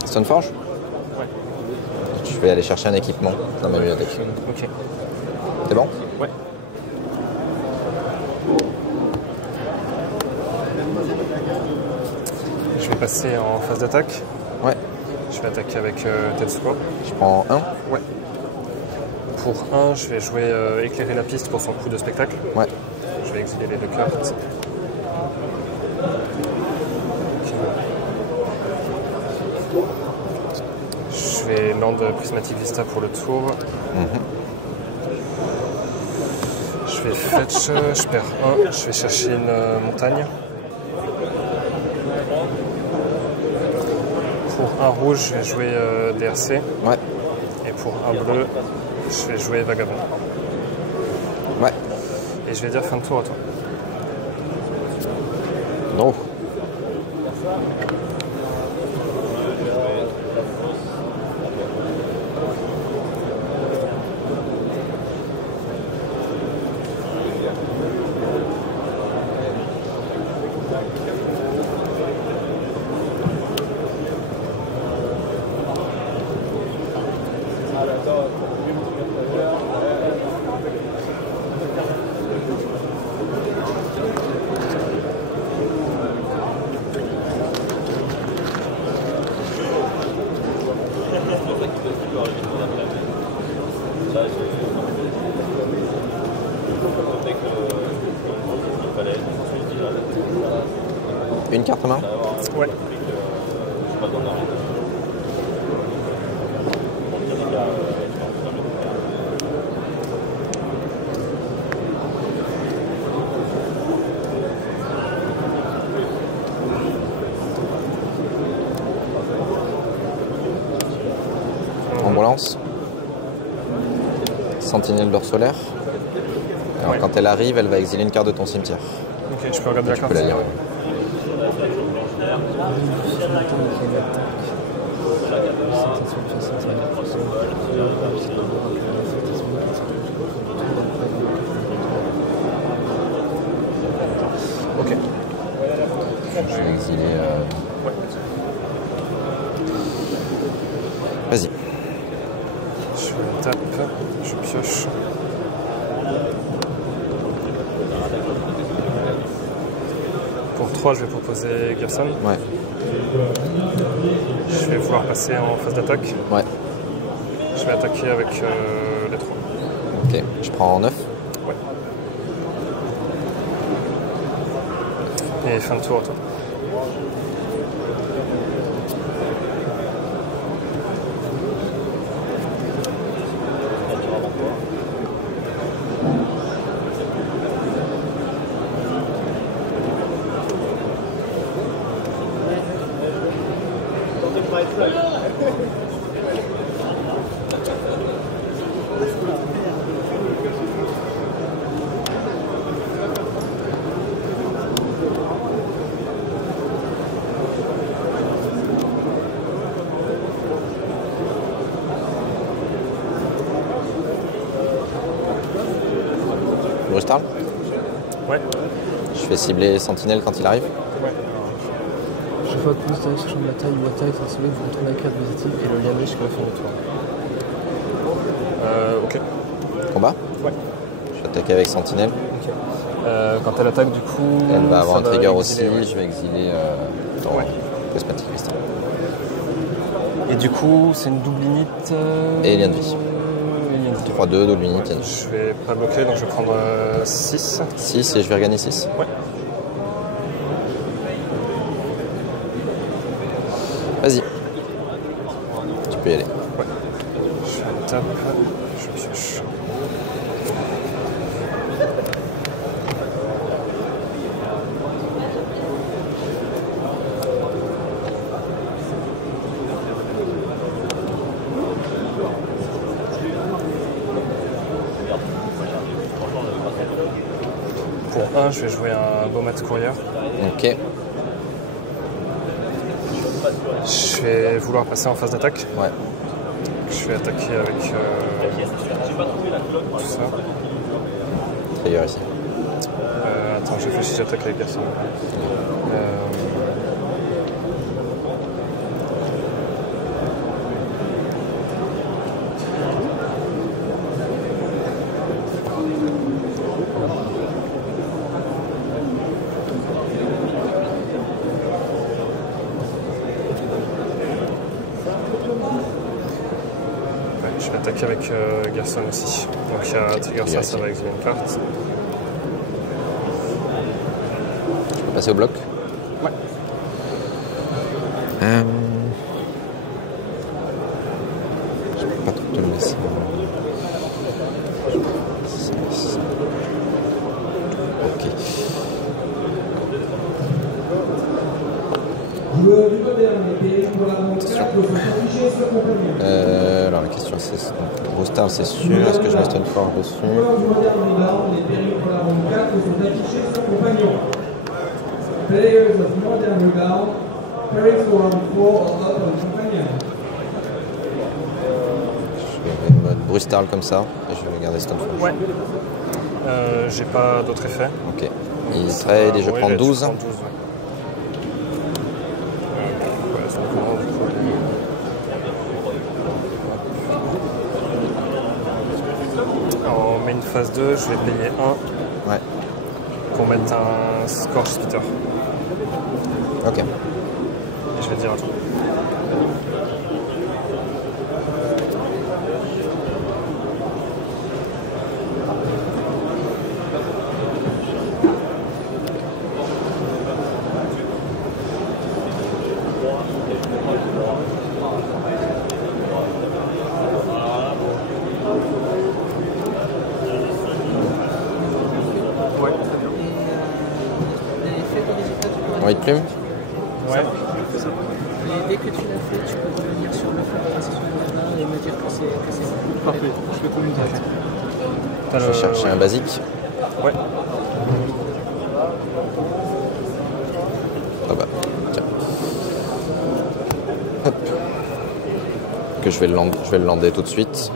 Stoneforge? Ouais. Je vais aller chercher un équipement dans ma bibliothèque. Ok. C'est bon? Ouais. Je vais passer en phase d'attaque. Ouais. Je vais attaquer avec Tetsuko. Je prends 1. Ouais. Pour 1, je vais jouer éclairer la piste pour son coup de spectacle. Ouais. Je vais exiler les 2 cartes. Je vais land Prismatic Vista pour le tour. Je vais fetch, je perds 1. Je vais chercher une montagne. Pour un rouge, je vais jouer DRC. Ouais. Et pour un bleu, je vais jouer Vagabond. Ouais. Et je vais dire fin de tour à toi. Non. Une carte en main? Ouais. On relance. Sentinelle d'or solaire. Alors, Ouais. quand elle arrive, elle va exiler une carte de ton cimetière. Ok, je peux regarder la Tu carte. peux la lire. Ok. Je vais exiler. Ouais. Vas-y. Je tape, je pioche. Pour 3, je vais proposer Gerson. Ouais. Je vais vouloir passer en phase d'attaque. Ouais. Je vais attaquer avec les 3. Ok. Je prends 9. Ouais. Et fin de tour à toi. Brustal. Ouais. Je vais cibler Sentinelle quand il arrive. Ouais. Chaque fois que vous êtes sur le champ de bataille ou attaque, vous savez que vous retournez la carte positive et le lien jusqu'à la fin du tour. Ok. Combat. Ouais. Je vais attaquer avec Sentinelle. Ok. Quand elle attaque, du coup. Elle va avoir un trigger aussi. exiler, ouais. Je vais exiler ton prismatique crystal. Et du coup, c'est une double limite. Et Lien de vie. Lien de vie. 3-2, double limite. Je vais pas bloquer, donc je vais prendre 6. 6 et je vais regagner 6. Ouais. Vas-y. Tu peux y aller. Ouais. Je tape, je pioche. Pour 1, je vais jouer un Baumat Courrier. Ok. Je vais vouloir passer en phase d'attaque. Ouais. Je vais attaquer avec tout ça. Trigger ici. Attends, je réfléchis, j'attaque avec personne. Je vais attaquer avec Gerson aussi. Donc il y a trigger ça va exiler une carte. Je peux passer au bloc. Ouais. Je peux pas trop te le laisser. Ok. Joueur du moderne, et pour la ronde 4, faut s'afficher sur compagnon. Alors la question c'est Brustal c'est sûr, est-ce que je mets Stonefort dessus? Joueurs du moderne rebound, les périls pour la ronde 4 sont affichés sur compagnon. Players of modern rebound, pairing for round 4 are up on compagnon. Je vais mode Brustal comme ça et je vais garder Stonefort. Ouais. J'ai pas d'autre effet. Ok. Il trade et je prends 12. Je prends 12, ouais. C'est courant, du coup. En main phase 2, je vais payer 1 Ouais. pour mettre un Scorch Spitter. Ok. Et je vais dire à tout. Ouais. L'effet de résultat du White plume. Ouais. Et dès que tu l'as fait, tu peux revenir sur le fond de la session de mana et me dire que c'est bon. Parfait, je fais combien direct. T'as Je vais chercher un basique. Ouais. Ah bah, tiens. Hop. Que je vais le lander tout de suite.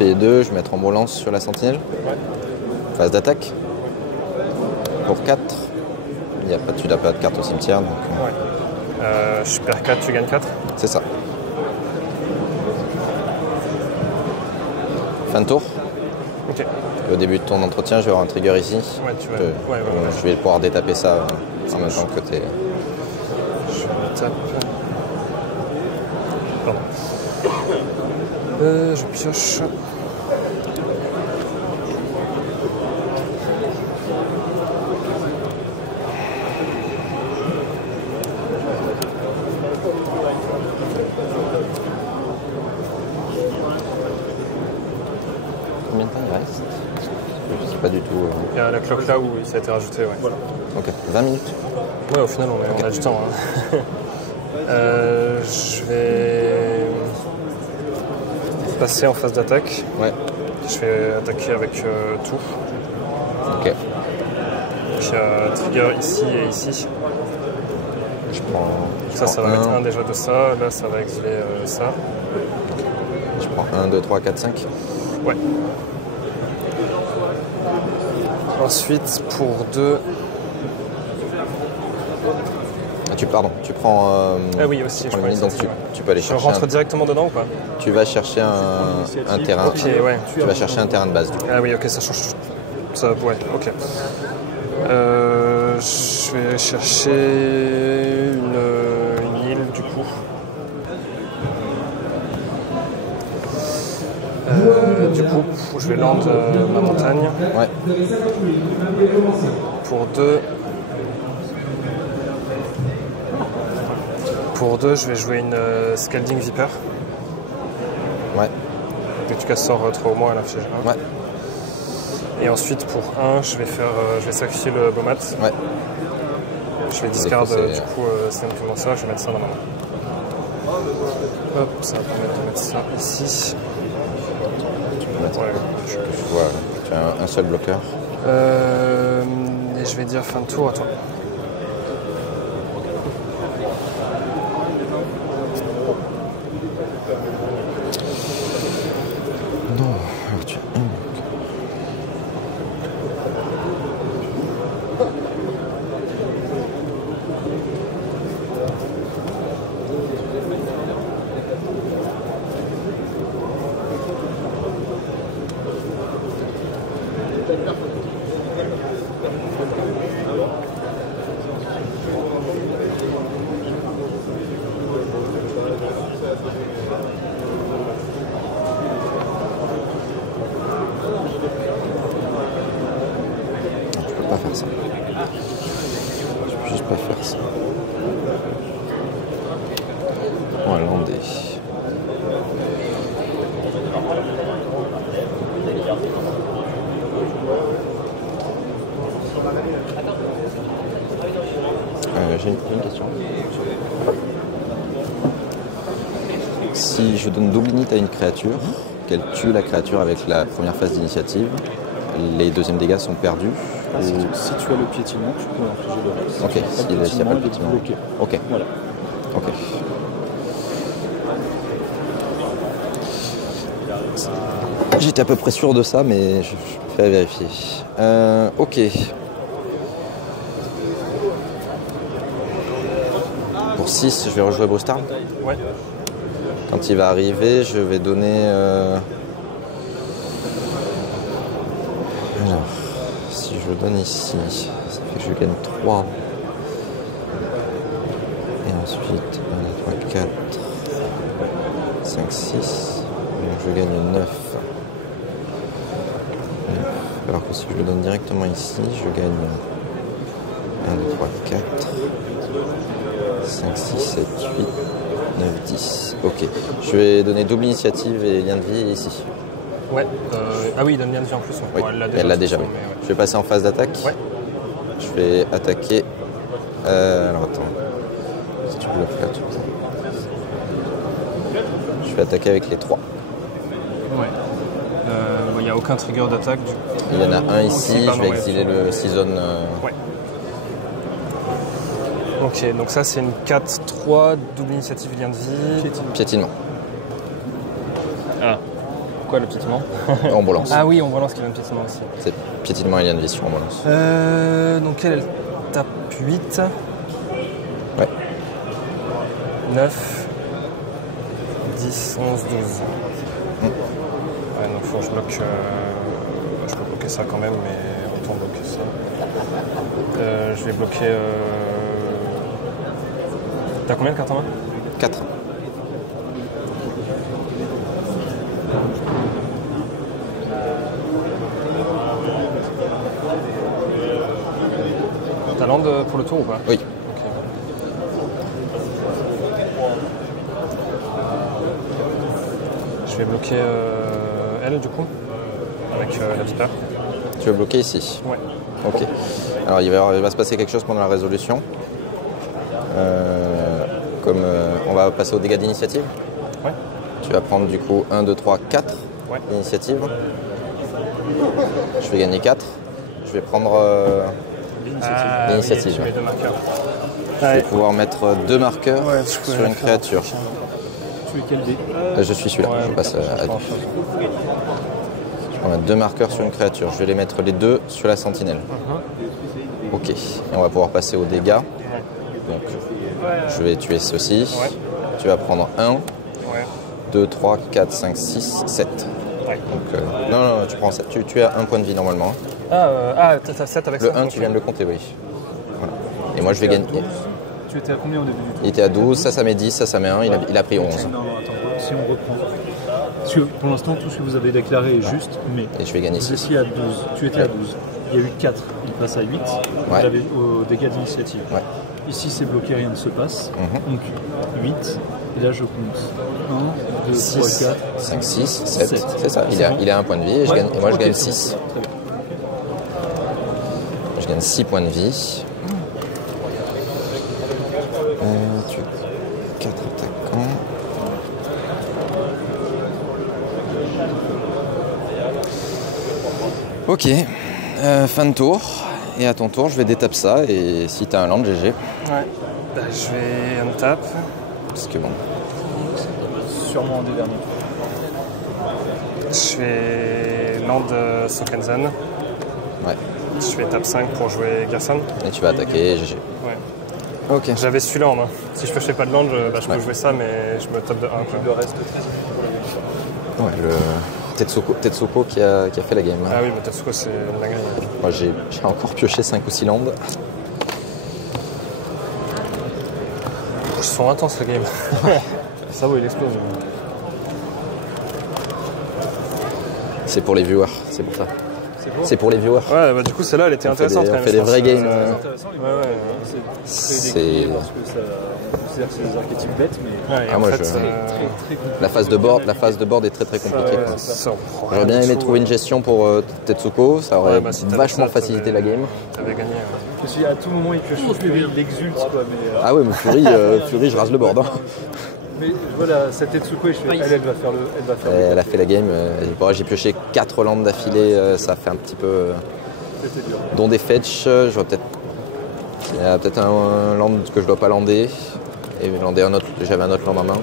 P2, je vais mettre en relance sur la sentinelle. Ouais. Phase d'attaque. Pour 4. Tu n'as pas de carte au cimetière, donc Ouais. Je perds 4, tu gagnes 4. c'est ça. Fin de tour. Ok. Au début de ton entretien, je vais avoir un trigger ici. Ouais, tu vas. Je, Ouais. je vais pouvoir détaper ça en même temps que t'es. Je tape. Pardon. Je pioche. Combien de temps il reste? Je sais pas du tout. Il y a la cloque là où ça a été rajouté, ouais. Voilà. Ok, 20 minutes. Ouais, au final, on a du temps. Hein. Je vais passer en phase d'attaque. Ouais. Je vais attaquer avec tout. Ok. Puis trigger ici et ici. Je prends. Ça va mettre un déjà de ça. Là, ça va exiler ça. Je prends 1, 2, 3, 4, 5. Ouais. Ensuite, pour 2... Tu prends. Ah oui, aussi, je prends prends les minutes, donc l'initiative, ouais. tu peux aller Je chercher. rentre directement dedans ou pas? Tu vas chercher un terrain. Ok, ouais. Tu vas chercher un terrain de base. Du coup. Ah oui, ok, ça change. Ça, ouais, ok. Je vais chercher une île du coup. Du coup, je vais land ma montagne. Ouais. Pour 2. Pour 2, je vais jouer une Scalding Viper. Ouais. Et tu casses sort 3 au moins à la fiche 1. Ouais. Et ensuite pour 1, je vais sacrifier le Bomat. Ouais. Je vais discard du coup simplement ça, je vais mettre ça dans ma main. Hop, ça va permettre de mettre ça ici. Tu peux mettre. Ouais. Je vois. Tu as un seul bloqueur. Et je vais dire fin de tour à toi. Non, alors tu as un bloqueur. Pas faire ça. Je peux juste pas faire ça. On va lander. J'ai une question. Si je donne double init à une créature, qu'elle tue la créature avec la première phase d'initiative, les deuxièmes dégâts sont perdus. Si tu as le piétinement, tu peux infliger le reste. Ok, s'il n'y a pas de piétinement. Bloqué. Ok. Voilà. Ok. J'étais à peu près sûr de ça, mais je fais vérifier. Ok. Pour 6, je vais rejouer Brustarm. Ouais. Quand il va arriver, je vais donner... Alors, si je le donne ici, ça fait que je gagne 3. Et ensuite, 1, 2, 3, 4, 5, 6. Donc je gagne 9. Alors que si je le donne directement ici, je gagne 1, 2, 3, 4, 5, 6, 7, 8, 9, 10. Ok. Je vais donner double initiative et lien de vie ici. Ouais. Ah oui, il donne lien de vie en plus. Oui, Bon, elle l'a déjà. Oui. Mais ouais. Je vais passer en phase d'attaque. Ouais. Je vais attaquer. Alors attends. Si tu bloques là, tu peux. Je vais attaquer avec les 3. Ouais. Il n'y a aucun trigger d'attaque. Il y en a un ici, pardon, je vais ouais. exiler le season. Ouais. Ok, donc ça c'est une 4-3, double initiative, lien de vie. Piétinement. Ah. Quoi le piétinement? On balance. Ah oui, on relance qu'il y a un piétinement aussi. C'est piétinement et lien de vie sur on balance. Donc elle tape 8. Ouais. 9. 10, 11, 12. Ouais, donc faut que je bloque. Je peux bloquer ça quand même, mais autant bloquer ça. Je vais bloquer. T'as combien de cartes en main? 4. T'as land pour le tour ou pas? Oui. Ok. Je vais bloquer elle du coup, avec la Viper. Tu veux bloquer ici? Ouais. Ok. Alors il va se passer quelque chose pendant la résolution. Comme on va passer aux dégâts d'initiative. Ouais. Tu vas prendre du coup 1, 2, 3, 4 Ouais. d'initiative. Je vais gagner 4. Je vais prendre l'initiative. Oui, tu mets 2 marqueurs. Je vais pouvoir mettre 2 marqueurs Ouais, je sur pourrais une la faire. créature. Tu es quel dé? Je suis celui-là, Ouais, je passe à je 2. prends un chose. On a 2 marqueurs sur une créature. Je vais les mettre les 2 sur la sentinelle. Ok. Et on va pouvoir passer aux dégâts. Donc, je vais tuer ceci. Ouais. Tu vas prendre 1, Ouais. 2, 3, 4, 5, 6, 7. Ouais. Donc, non, tu prends 7. Tu as 1 point de vie normalement. T'as 7 avec Le ça. 1, tu viens de le compter, oui. Voilà. Et moi, je vais gagner. Tu étais à combien au début du tour? Il était à 12, ça met 10, ça met 1, il a pris 11. Non, attends, si on reprend. Parce que pour l'instant, tout ce que vous avez déclaré est juste, mais Et je vais gagner vous 6. étiez à 12. Tu étais à 12. Il y a eu 4, il passe à 8. Vous Ouais. avez au dégâts d'initiative. Ouais. Ici, c'est bloqué, rien ne se passe. Mhm. Donc 8. Et là, je compte 1, 2, 3, 4. 5, 6, 7. 7. C'est ça, il a 1 point de vie et, Ouais. et moi je Ok, gagne c'est bon. 6. Très bien. Je gagne 6 points de vie. Tu 4 attaquants. Ok, fin de tour. Et à ton tour, je vais détape ça. Et si t'as un land, GG. Ouais. Bah, je vais untap. Parce que bon. Sûrement en des derniers. Je vais land Sokenzen. Ouais. Je vais tap 5 pour jouer Gerson. Et tu vas attaquer, GG. Ouais. Ok. J'avais celui-là en main. Si je fais pas de land, je peux Ouais. jouer ça, mais je me tape de 1. Le reste très Ouais, le Tetsuko qui a fait la game. Ah oui, mais Tetsuko, c'est une dinguerie. Moi j'ai encore pioché 5 ou 6 landes. Ils sont intenses, le game. Ça vaut, il explose. C'est pour les viewers, c'est pour ça. C'est pour les viewers. Ouais, bah du coup, celle-là, elle était intéressante. on quand même, fait je des pense. vrais games. intéressant. Ouais. C'est décrié parce que ça considère que c'est des archétypes bêtes, mais Ouais, et Ah, en moi, fait, je- très compliqué. La phase de board est très très compliquée. quoi. ça, on prend J'aurais bien rien aimé du trouver tout. une gestion pour Tetsuko, ça aurait Ouais, bah, si t'avais vachement ça, facilité la game. T'avais gagné. Je me suis dit, à tout moment, il pioche tout, il exulte, quoi. Mais, Ah ouais, mais Fury, je rase le board. Hein. mais voilà, cette Tetsuko, elle va faire le. Elle a fait la game. Bon, j'ai pioché 4 landes d'affilée, ça fait un petit peu. C'était dur. Dont des fetch, j'aurais peut-être. Il y a peut-être un land que je dois pas lander. Et lander un autre, j'avais un autre land en main.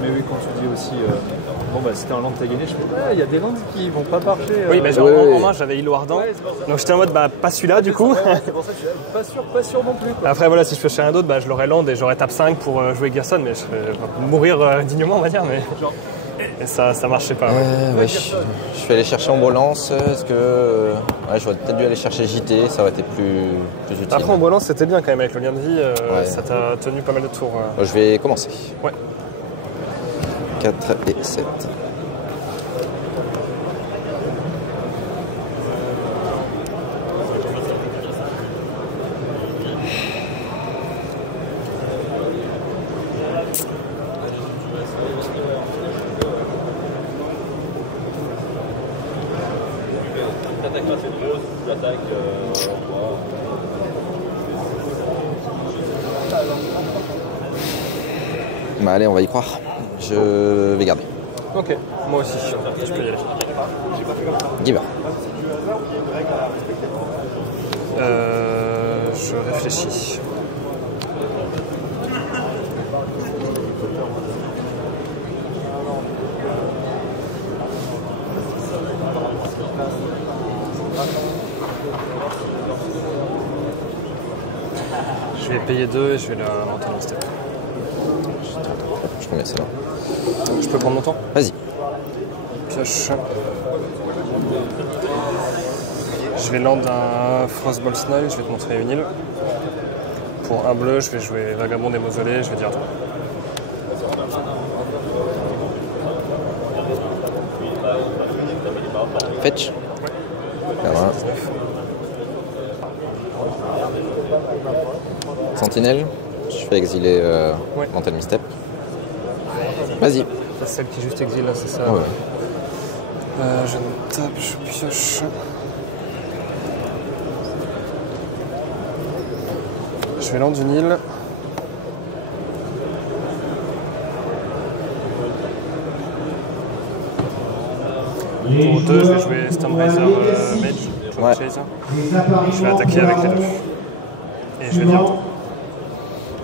Mais oui, quand tu dis aussi, bon bah si t'es un land t'as gagné, je fais, il y a des lands qui vont pas marcher. Oui, mais genre, Ouais. en main, j'avais Hilo Ardent. Ouais, c'est pour ça. Donc j'étais en mode, bah, pas celui-là, du coup. C'est pour ça que je suis pas sûr non plus. Quoi. Après, voilà, si je piochais un autre, bah, je l'aurais land et j'aurais tap 5 pour jouer Gerson, mais je vais mourir dignement, on va dire. Mais et ça marchait pas. Ouais. Ouais, je suis allé chercher Ombre Lance. Est-ce que. Ouais, j'aurais peut-être dû aller chercher JT, ça aurait été plus utile. Après, en balance, c'était bien quand même avec le lien de vie. Ouais. Ça t'a tenu pas mal de tours. Je vais commencer. Ouais. 4 et 7. Bah allez, on va y croire. Je vais garder. Ok, moi aussi, je peux y aller. Giver. Je réfléchis. Je vais payer 2 et je vais la monter en step. Je prends bien celle-là. Je peux prendre mon temps? Vas-y. Pioche. Je vais land un Frostball Snail, je vais te montrer une île. Pour un bleu, je vais jouer Vagabond des Mausolées, je vais dire attends. Fetch. Là, voilà. 19. Sentinelle. Je fais exiler Ouais. Mental Misstep. Vas-y. C'est celle qui juste exile, là, c'est ça. Ouais. Je tape, je pioche. Je vais land une île. Pour 2, je vais jouer Stormraiser Mage. Ouais. Chaser. Je vais attaquer avec les deux. Et je vais dire attends.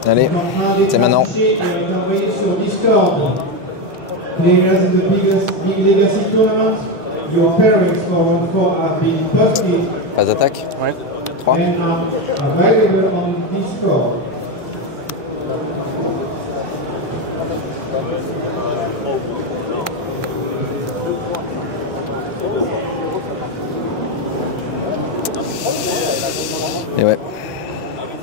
Allez, c'est maintenant. Envoyé sur Discord. Players in the big legacy tournament. Your pairings for round 4 have been posted Phase d'attaque. Ouais. 3. and are available on Discord. Et ouais.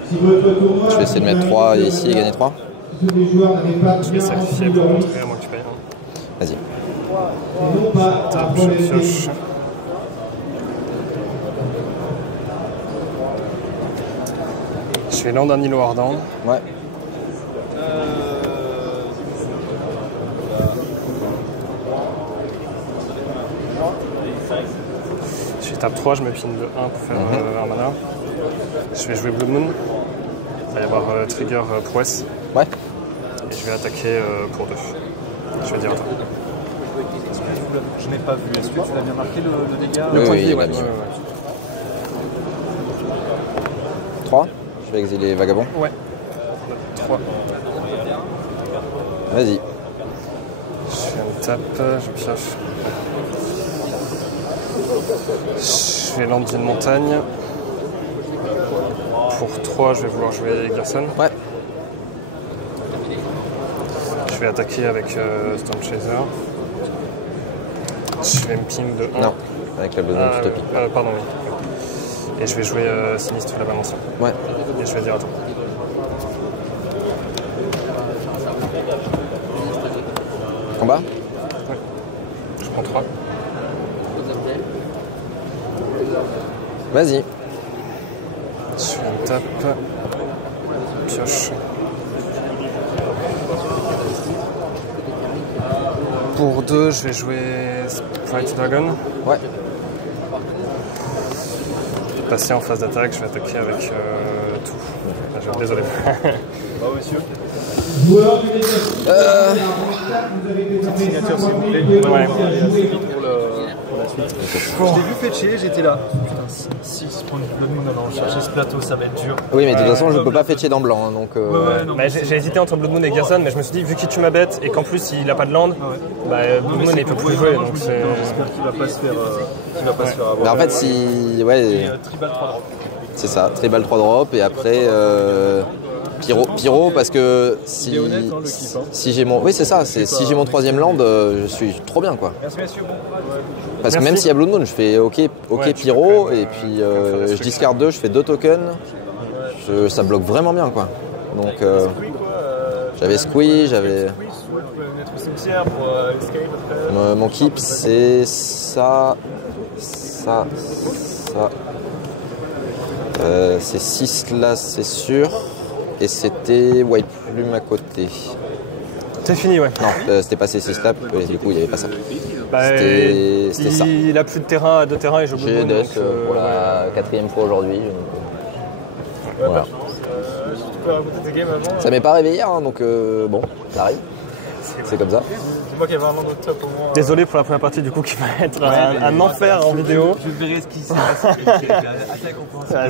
Si votre tournoi Je vais essayer de mettre 3 ici et gagner 3. si tous les joueurs n'avaient pas Je vais bien sacrifier entendu pour le montrer à moins que tu payes. Vas-y. et non pas à Tape, voler je le pioche. Je fais land un îlot ardent. Ouais. Je fais tape 3, je me pine de 1 pour faire un mana. Je vais jouer Blood Moon. Il va y avoir trigger prouesse. Ouais. Et je vais attaquer pour 2. Je vais dire attends. Je n'ai pas vu. Est-ce que tu l'as bien marqué le dégât Oui, Point de vie, il ouais. l'a mis. 3. Je vais exiler Vagabond. Ouais. 3. Vas-y. Je fais une tape, je pioche. Je vais land d'une montagne. Pour 3, je vais vouloir jouer Gerson. Ouais. Je vais attaquer avec Storm Chaser. Je vais me ping de 1. Non. Avec la Blood Moon, tu te piques. Pardon, oui. Et je vais jouer Sinistre la balance. Ouais. Et je vais dire attends. Combat. Je prends 3. Vas-y. Je fais une tape. Pioche. Pour 2, je vais jouer Sprite Dragon. Ouais. Je vais passer en phase d'attaque, je vais attaquer avec tout. Désolé. Bravo, monsieur. joueur du exercice. Vous avez désormais Signature, s'il vous 50 plaît. 000 de Ouais. bonus à jouer. Pour la suite. Je t'ai vu fetcher, j'étais là. Putain, 6 points de Blood Moon. Non, chercher ce plateau, ça va être dur. Oui, mais de toute façon, je peux pas fetcher dans blanc. Hein, donc, non, Bah, j'ai hésité entre Blood Moon et Gerson, mais je me suis dit, vu qu'il tue ma bête et qu'en plus il a pas de land, bah, Blood Moon il peut plus jouer. Donc c'est... J'espère qu'il va pas se faire, avoir. Mais en fait, si. Ouais. Et, tribal 3 drop. C'est ça, tribal 3 drop et après pyro parce que si Il est honnête, hein, le kiff, hein. si j'ai mon oui c'est ça, c'est si j'ai mon troisième land je suis trop bien quoi. Merci, messieurs. Bon. Parce que Merci. même s'il y a Blood Moon, je fais ok Ouais, tu pyro peux quand même, et puis faire des je trucs. discard 2, je fais 2 tokens. Ça bloque vraiment bien quoi. Donc j'avais squeeze, j'avais Vous pouvez mettre au cimetière pour escape après. mon keep c'est ça. C'est 6 là, c'est sûr. Et c'était White Plume à côté. C'est fini, ouais. Non, c'était pas ces 6 là, et du coup, il n'y avait pas ça. Bah, C'était ça. il a plus de terrain à 2 terrains et je joue J'ai Blood Moon. DS pour la 4e fois aujourd'hui. Voilà. Tu peux raconter tes games avant. Ça m'est pas réveillé, hein, donc bon, ça arrive. C'est comme ça. C'est moi qui avais un land au top au moins. Désolé pour la première partie du coup qui va être un enfer en vidéo. Je verrai ce qui se passe.